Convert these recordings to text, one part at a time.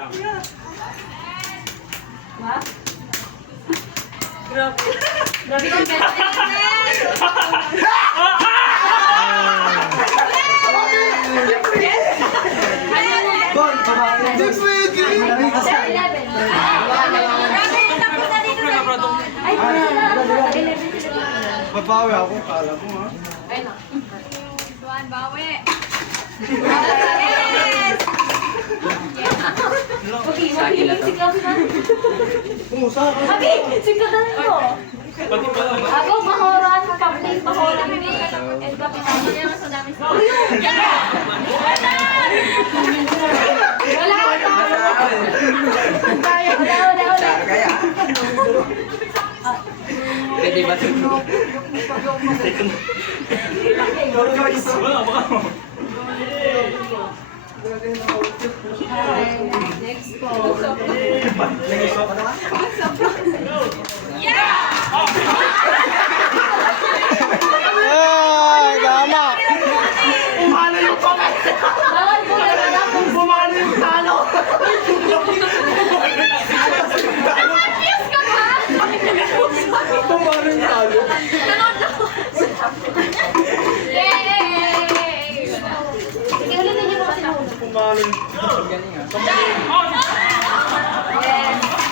Ha? Grabe. Grabe kang Bon, babae. Hindi pwede. Ay, Babawi ako, kala mo ha. ay, no. Juan, bawi. Okay, sigla na. Kumusta ka? Abi, sigla na ito. Ako, mahoran, public, mahoran. And kapitan mo naman sa dami sa wala ka. Wala. Kaya? Pwede ba ito? Next po. Ay, tama. Umano yung pangat. Bawal po na lang. Umano yung talo. Umano yung talo. Yay! Sige, ulitin niyo po kasi na una. Umano yung Yes.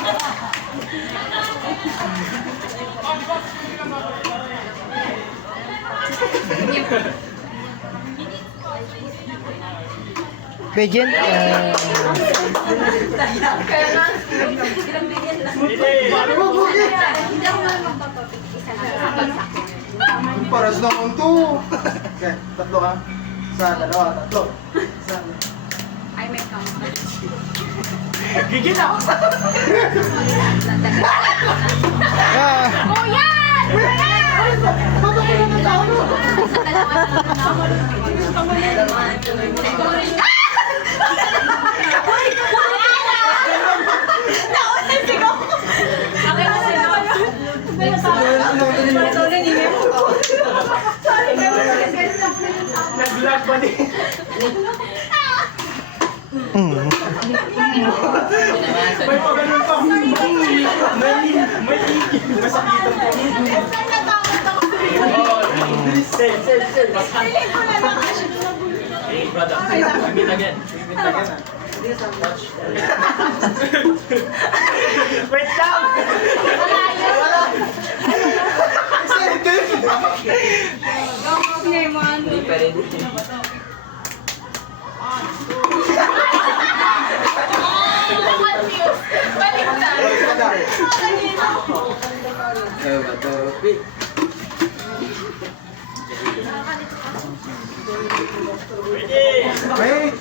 Pageant? Kaya nga, ilang ganyan lang. Hindi ako naman magpapapit. Isa lang sa bagsak. Paras naman to. Okay, tatlo ka. Isa, dalawa, tatlo. Isa. Ay, may count. Gigil ako. Oh, yan! Nag-lag ba din? May paganon pa. May masakitan po. Save. Hey, brother. We meet again. Wait lang! Wala! Save! Hindi pa rin. Wait!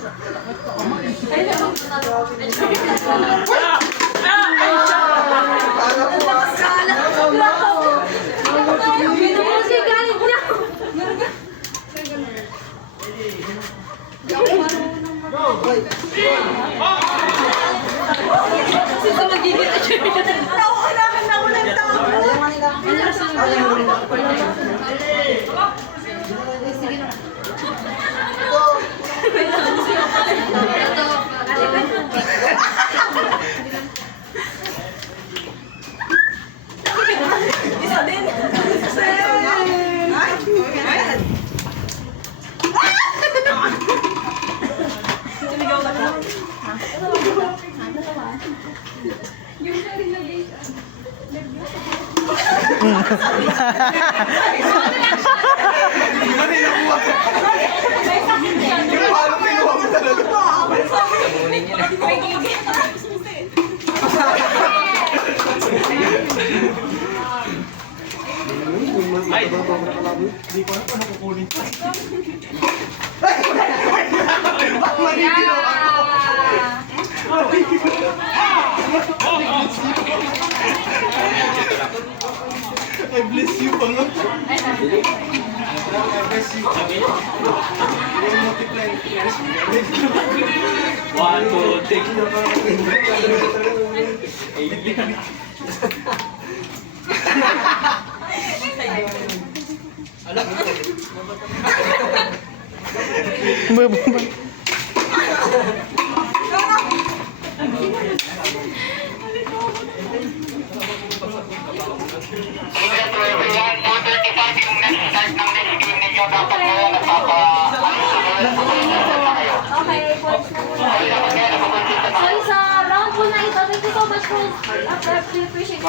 Paano kinuha mo talaga? Kamunin niya na. Ay! Hindi ko alam paano kukunin ko. I bless you pa nga. I bless you. Yung multiply. One, two, three. Okay, points na muna. So, sa round po na ito, thank you so much po. Appreciate